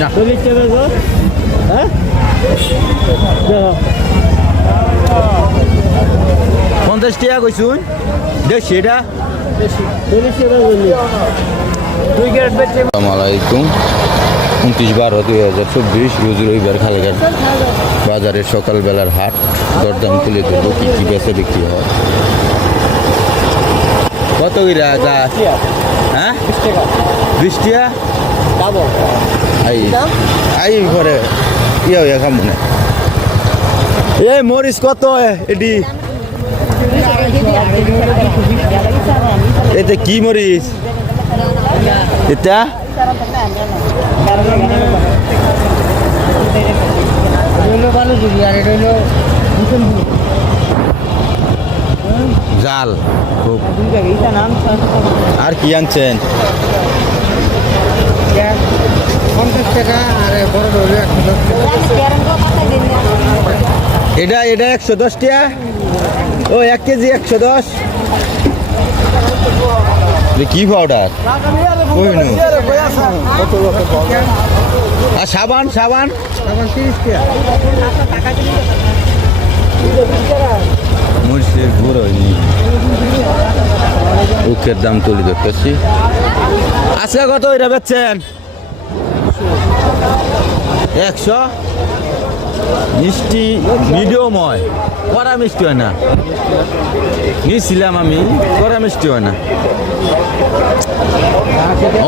না। হ্যাঁ? পঞ্চাশ টাকা কইছুন দেখছি এটা? আলাইকুম। উনত্রিশ বারো দুই হাজার চব্বিশ রোজ রবিবার খালেঘাট বাজারের সকালবেলার হাট। দরদাম তুলে ধরবো কী কী বেচে বিক্রি হয়। কত গিরা যা হ্যাঁ? বিশ টাকা। বিশ টাকা? পাবো? আই আই ঘরে ইয়া ইয়া খাম মনে। এ মরিচ কত এডি? এতে কি মরিচ? এটা জাল খুব। আর কি আনছেন? পঞ্চাশ টাকা আর বড় একশো দশ এটা এটা একশো দশ টাকা ও এক কেজি একশো দশ। কি পাউডার আর সাবান সাবান? তখন তিরিশ টাকা মরিচের গুঁড়ো হয়নি। উখের দাম তুলে ধরতেছি। আজকে কত এটা বেচছেন? একশো। মিষ্টি মিডিয়াম হয় কড়া মিষ্টি হয় না। নিয়েছিলাম আমি, কড়া মিষ্টি হয় না।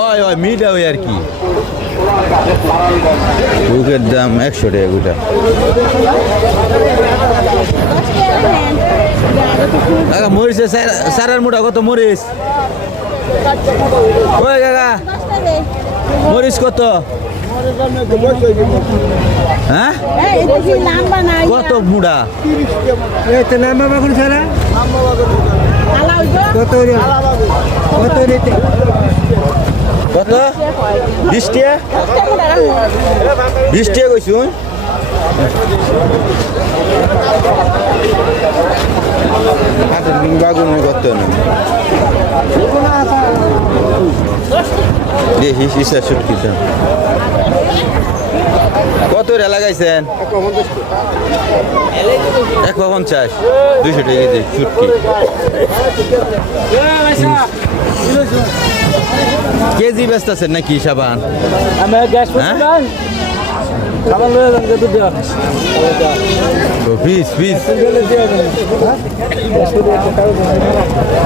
ওই ওই মিডিয়া ওই আর কি। উখের দাম একশো টাকা গোটা। কাকা, মরিচ সারার মোটা কত মরিচ? ওই কাকা, মরিচ কত? হ্যাঁ? কত মুড়া এই তো নাম কোন ছাড়া কত হইল? কত? হইল? কত? বিশ টাকা বিশ টাকা কইছুন বাগুনের কত না। কত রে লাগাইছেন? এক পঞ্চাশ। দুইশো টাকা দিয়ে কেজি ব্যস্ত আছেন নাকি সাবান? হ্যাঁ?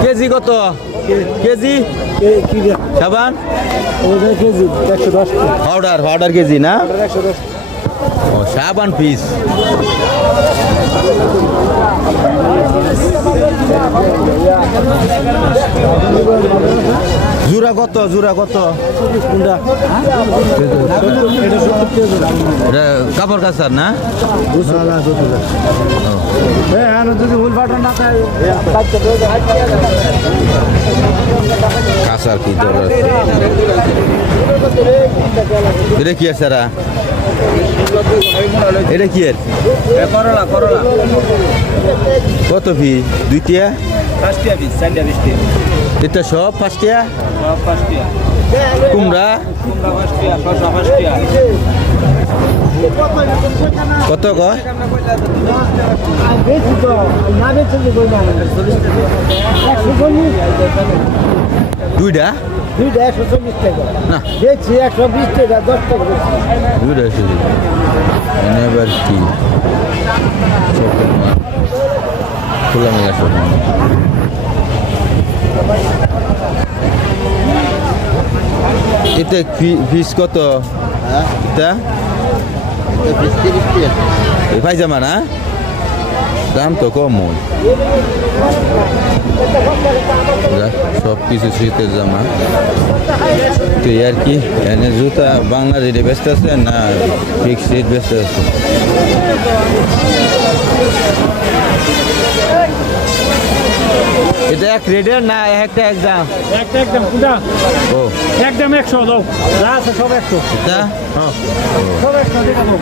কেজি কত? কেজি? সাবান? পাউডার পাউডার কেজি না? ও সাবান পিস কত জুরা কত? কাপড় কাছার না? কাঁচার কি দর আছে এটা কি আছে রা? এটা কি এর? করলা করলা। কত ফি দুইটিয়া পাঁচটিয়া এটা সব পাঁচটিয়া কুমড়া? কত কয় একশো দুইটা? দুইটা একশো চল্লিশ টাকা না। বেশি একশো বিশ টাকা দুইটা শুধু এনে এবার কি? খোলামেলা সব। এটা ফিস কত? এটা? এই পায়জামা না? দাম তো কম সব কিছু শীতের জামা। তো আর কি এনে জুতা বাংলা রেটে ব্যস্ত আছে না ফিক্স রেট ব্যস্ত আছে? এটা এক রেটের না একটা একদম? একটা একদম কোনটা ও। একদম একশো দাও। যা আছে সব একশো। এটা সব একশো টাকা দাও।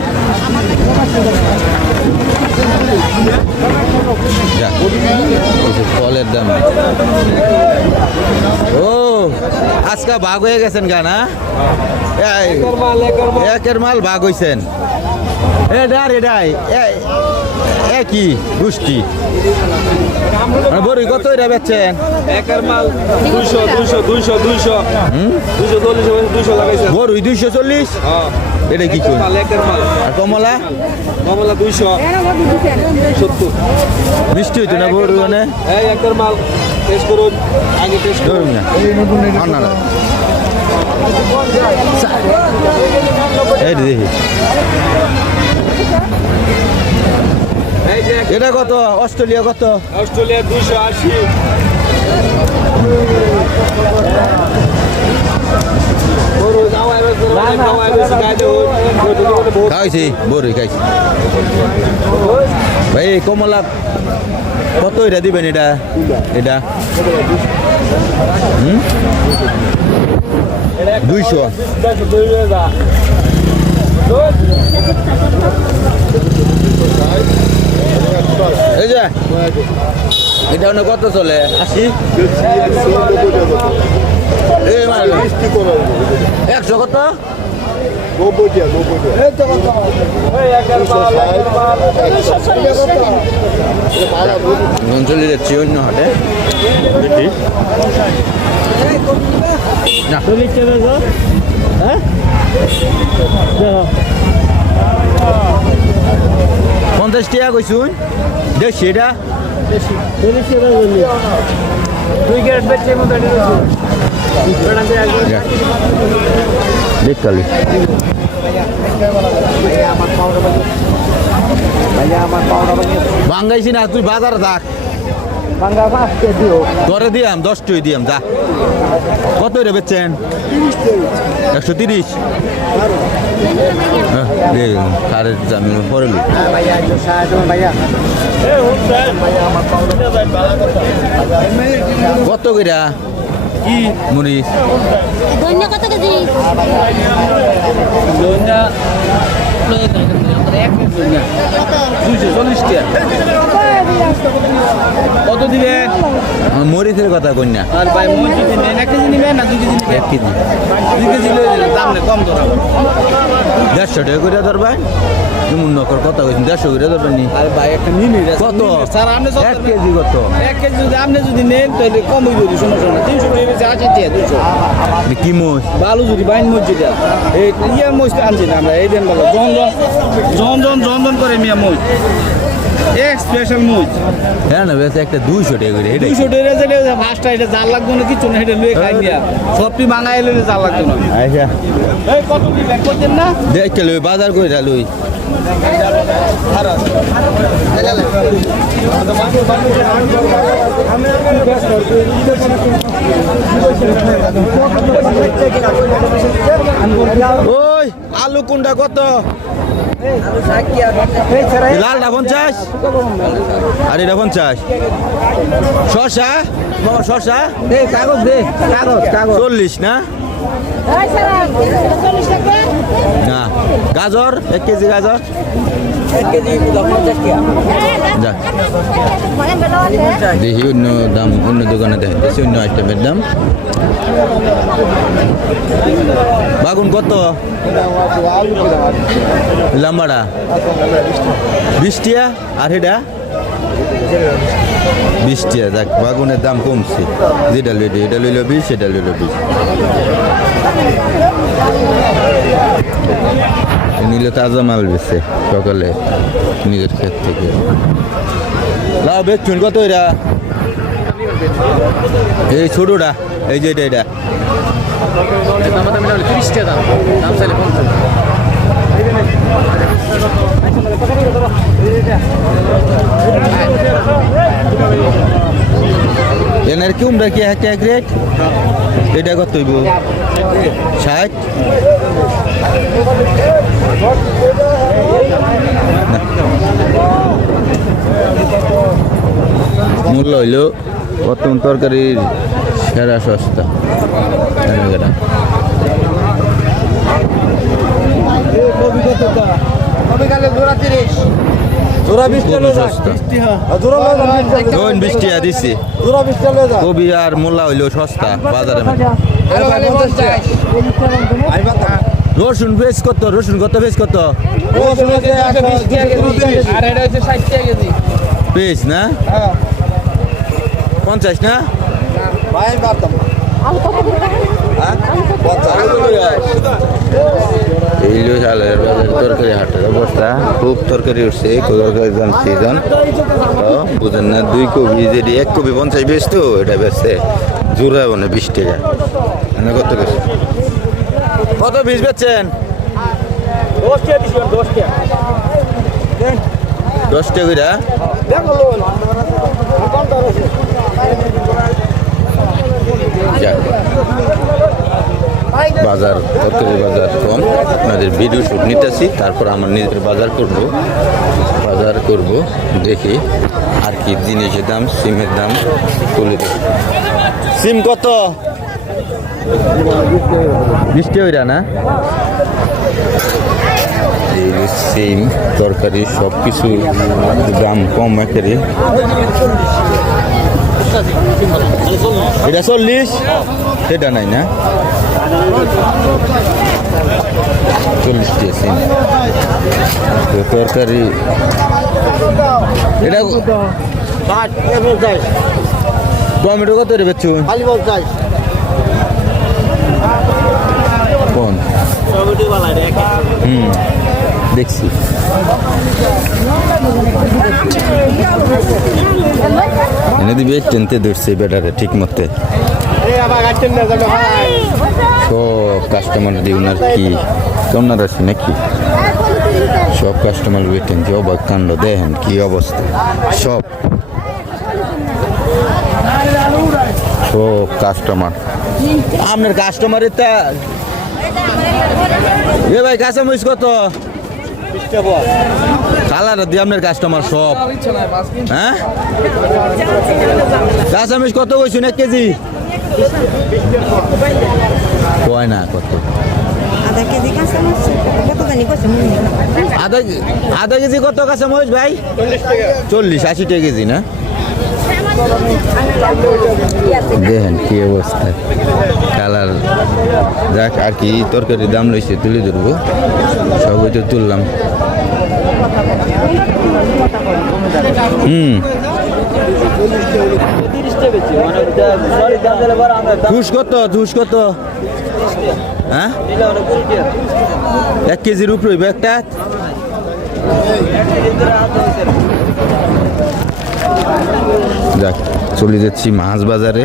ফলের দাম। ও আজকে ভাগ হয়ে গেছেন এই একের মাল ভাগ হইছেন। এটা এটাই একই গোষ্ঠী? বড়ি কত এটা বেচছেন? একের মাল দুইশো দুইশো দুইশো দুইশো। দুইশো চল্লিশ দুইশো লাগাইছে। বড়ি দুইশো চল্লিশ? হ্যাঁ। এটা কি মাল একের মাল। আর কমলা? কমলা দুইশো। সত্তর। বৃষ্টি হইতো না বড়ি মানে? এই একের মাল। টেস্ট করুন। আগে টেস্ট করুন। না। এই দেখি। এটা কত? অস্ট্রেলিয়া কত? অস্ট্রেলিয়া দুইশো আশি। খাইছি বড়ি খাইছি। ভাই কমলা কত এটা দিবেন এটা? এটা? হুম? দুইশো। এই যে এটা অনেক কত চলে? আশি? মারবে একশো কত? চলে যাচ্ছি অন্য হাটে। দেখি। না। হ্যাঁ? পঞ্চাশ টাকা কইসুন দেড়শো এটা? দেখ না তুই বাজার থাক। তোরে দিয়াম দশ টুই দিয়াম যা। কত রে বেচছেন? একশো তিরিশ। কারের জামিন পরে লি কত কইরা? কি কত কেজি দুইশো চল্লিশ টাকা। কত দিবে মরিচের কথা কন্যা আর ভাই যদি নেন এক কেজি নিবে না দুই কেজি নিবে এক কেজি। দুই কেজি লয়ে দিলে দাম নেই কম ধরা। দেড়শো টাকা করে ধরবা এমন নকর কত কইছেন দেড়শো করে ধরবেন নি। আর ভাই একটা নিনি কত? স্যার আপনি এক কেজি কত? এক কেজি যদি আপনি যদি নেন তাহলে কম হয়ে যাবে সমস্যা না তিনশো টাকা আছে টিয়া দুশো কি মোষ? ভালো যদি বাইন মসজিদ এই ইয়ে মসজিদ আনছি না আমরা এই দিন ভালো জন জন জন জন জন করে মিয়া এক স্পেশাল মুজ হ্যাঁ না বেশ একটা দুইশো টাকা করে এটাই। দুইশো টাকা যেটা পাঁচটা এটা জাল লাগতো না কিছু না এটা লুয়ে খাই দিয়া সবটি ভাঙা এলে জাল লাগতো না। আচ্ছা। এই কত কি করছেন না? বাজার করে লই। ওই আলু কোনটা কত? লালটা পঞ্চাশ? আর এটা পঞ্চাশ। শশা? শশা? কাগজ দে কাগজ কাগজ চল্লিশ, না? না। গাজর? এক কেজি গাজর? দেখি অন্য দাম, অন্য দোকানে দেখতেছি অন্য আইটেমের দাম। বাগুন কত? লাম্বাড়া। বিশ টিয়া আর এটা? বিশ টিয়া দেখ বাগুনের দাম কমছে। যেটা লইল, এটা লইল বিশ এটা লইল বিশ। নিল তাজা মাল বেছে সকালে নিজের ক্ষেত থেকে। লাও, বেচুন, কত এরা এই ছোটটা। এই যে এটা এটা। এনার কি উমরা কি এক এক রেট? এটা কত হইব? ষাট? মূল্য হইল বর্তমান তরকারির সেরা সস্তা কেনাকাটা। কবি আর মূলা হইলেও সস্তা বাজারে রসুন বেশ কত রসুন কত বেশ কত বেশ না পঞ্চাশ না ভাই বাড়তাম এই চালের বাজার তরকারি হাটের অবস্থা খুব তরকারি উঠছে তরকারি জন সিজন তো বুঝেন না দুই কবি যদি এক কবি পঞ্চাশ বেশ তো এটা বেচছে জোড়া মানে বিশ টাকা। মানে কত বেশ? কত বিশ বেচছেন? দশ টাকা। বাজার তরকারি বাজার কম। আপনাদের ভিডিও শুট নিতেছি তারপর আমার নিজের বাজার করব। বাজার করব দেখি আর কি জিনিসের দাম সিমের দাম তুলে সিম কত? বৃষ্টি হইরা না? এই সিম তরকারি সব কিছু দাম কম একেরই এটা চল্লিশ? সেটা নাই না? চল্লিশ টাকা সিম তো তরকারি। এটা টমেটো কত রে বেচু? কোন? হুম, দেখছি। এনে দিবি, টেনতে ধরছে বেটারে ঠিক মতে। সব কাস্টমার দিয়ে ওনার কি? ওনার আছে নাকি? সব কাস্টমার ওয়েটেন যে অবাক কাণ্ড, দেখেন কি অবস্থা। সব। সব কাস্টমার আপনার কাস্টমারের তা এ ভাই, কাঁচামরিচ কত? কালার দিয়ে আপনার কাস্টমার সব। হ্যাঁ? কাঁচামরিচ কত কইছুন? এক কেজি? কয় না কত? আধা কেজি কত কত কাঁচামরিচ ভাই? চল্লিশ আশি টাকা কেজি না? দেখেন কি অবস্থা। কালার যাক, আর কি তরকারির দাম লইছে, তুলে ধরবো। সবই তো তুললাম। হুম। ঘুষ কত ঘুষ কত? হ্যাঁ? এক কেজির উপরে একটা? যাক, চলে যাচ্ছি মাছ বাজারে।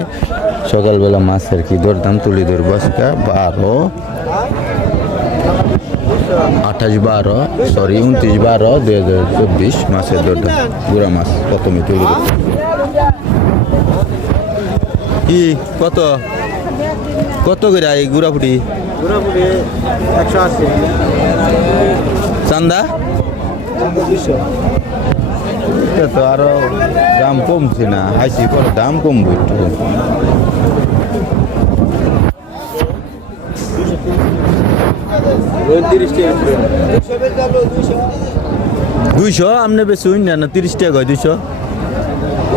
সকালবেলা মাছের কি দরদাম তুলে ধরবো? আজকে বারো। আঠাশ বারো সরি উনত্রিশ বারো দুই হাজার চব্বিশ মাছের দরদাম গুড়া মাছ প্রথমে তুলে কি কত? কত করে এই একশো আশি। চান্দা? তো আরও দাম কমছে না হাসি পরে দাম কমবো একটু। দুইশো? আপনি বেশি না তিরিশ টাকা হয় দুইশো? চল্লিশ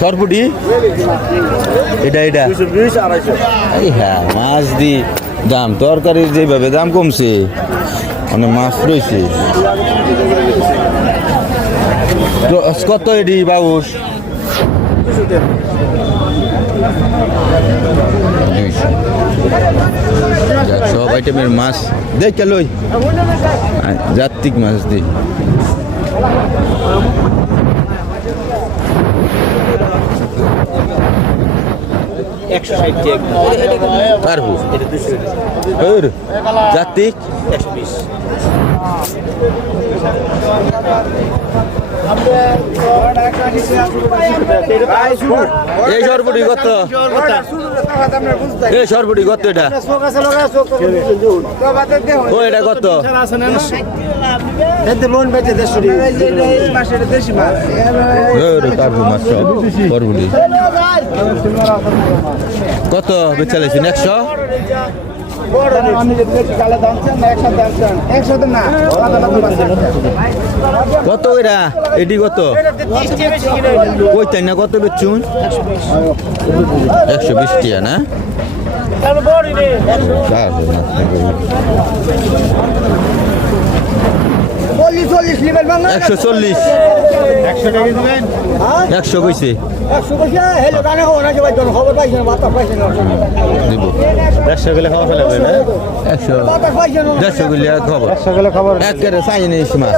সরপুটি? এটা এটা। হ্যাঁ মাছ দি দাম তরকারির যেভাবে দাম কমছে মানে মাছ রয়েছে। কত এডি বাবুস সব আইটেমের মাছ। দেখে লই। জাত্তিক মাছ দি। একশো ষাট পারব এটা দুশো একশো বিশ। এই সরপুটি কত? এই সরপুটি কত এটা? ও এটা কত? মাছ। সব সরপুটি কত বেচালাইছেন একশো? কত এরা এটি কত? কইতাই না? কত বেচুন? একশো বিশ টিয়া না? একশো চল্লিশ। একশো কইছে। দিব। একশো গেলে খাওয়া ফেলে না? একশো। দেড়শো গুলি খবর। একশো গেলে খাবার একেবারে চাই নিস মাছ।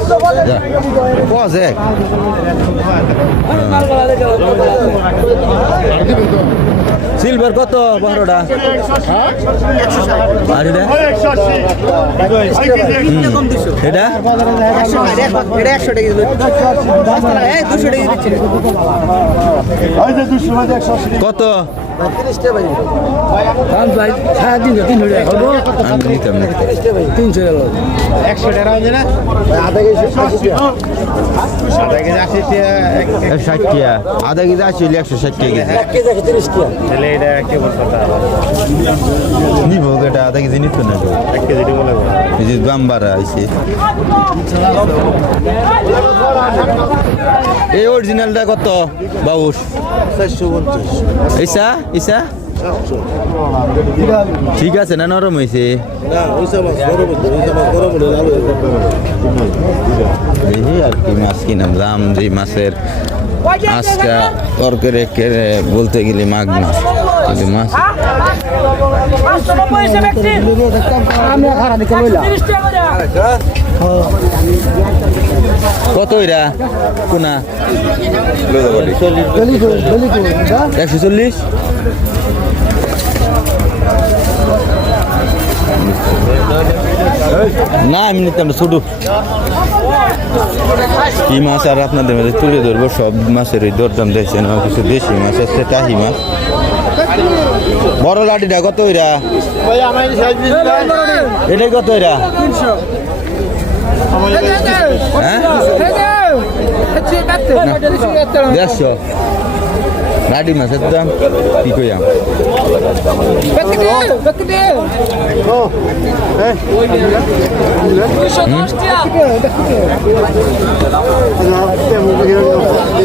কস এক। সিলভার কত বারোটা আর এটা? এটা কত? আধা কেজি আশি একশো ষাট টাকা তাহলে এটা কে বলছো নিব এটা আধা কেজি নিত না। এক কেজি দিব লাগবে দাম বাড়া আইছে এই অরিজিনালটা কত বাবুস ইসা ইসা ঠিক আছে, না নরম হয়েছে হয়ে দেখি আর কি মাছ কিনাম দাম যে মাছের আজকে তরকারি কেড়ে বলতে গেলে মাঘ মাছ কিন্তু মাছ কত এরা কোনা? একশো চল্লিশ। না, আমি নিতাম ছোটো। কি মাছ আর আপনাদের মধ্যে তুলে ধরবো? সব মাছের ওই দরদাম দেখছেন কিছু দেশি মাছ আছে টাহি মাছ। বড় লাঠিটা কত এরা এটাই কত হ্যাঁ দেড়শো। লাঠি মাছের দাম? কি কইয়াম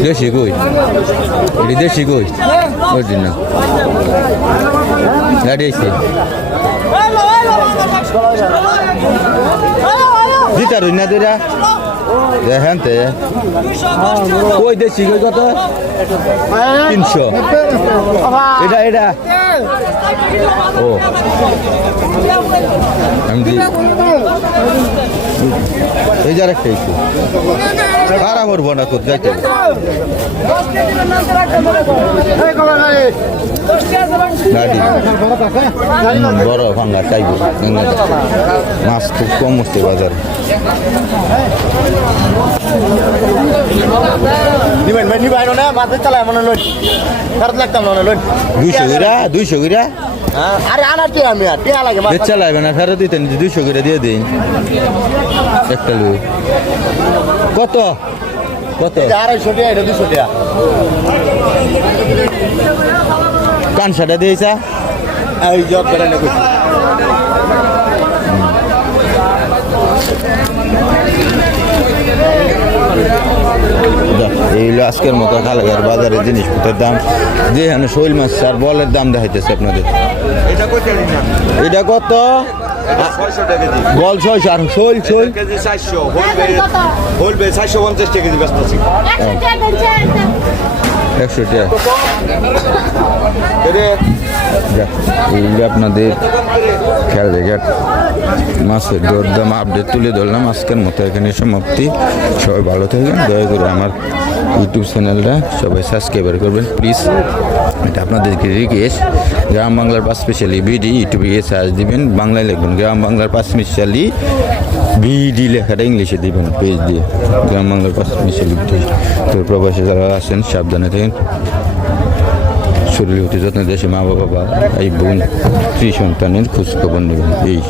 দেশি কই? এটি দেশি কই? অরিজিনাল। গাড়ি আইছে জিতার না দুইটা দেখেন তে কই দেশি কই কত তিনশো এটা এটা ও আমি এই যার একটা একটু। খারাপ করব না তোর যাইতে বড় ভাঙ্গা চাইব। মাছ খুব কম উঠছে বাজারে। দুইশো গিরা দুইশো গিরা। আরে আনার টিয়া আমি আর টিয়া লাগে বেচ চালাইবে না ফেরত দিতেন দুইশো গিরা দিয়ে দিন একটা লুই। কত? কত? আড়াইশো টিয়া এটা দুশো টিয়া। কানসাটা দিয়েছা? এই জব করে না কইছি এই হলো আজকের মতো খালেগার বাজারে জিনিসপত্রের দাম। যেখানে শৈল মাছ আর বলের দাম দেখাইতেছে আপনাদের। এটা কত? বল ছয়শো আর শৈল শৈল। চারশো। পঞ্চাশ টাকা কেজি ব্যস্ত আছি। একশো টাকা। আপনাদের খেয়াল রেখে মাছের দরদাম আপডেট তুলে ধরলাম। আজকের মতো এখানে সমাপ্তি। সবাই ভালো থাকবেন। দয়া করে আমার ইউটিউব চ্যানেলটা সবাই সাবস্ক্রাইবার করবেন। প্লিজ এটা আপনাদেরকে রিকোয়েস্ট গ্রাম বাংলার স্পেশালি বিডি ইউটিউবে গিয়ে সার্চ দিবেন। বাংলায় লিখবেন, গ্রাম বাংলার স্পেশালি বিডি লেখাটা ইংলিশে দিবেন পেজ দিয়ে। গ্রাম বাংলার হবে। তো প্রবাসী যারা আছেন, সাবধানে থাকেন। শরীর হতে যত্ন দেশে মা বাবা বা এই বোন, স্ত্রী, সন্তানের খোঁজ খবর নেবেন। এই।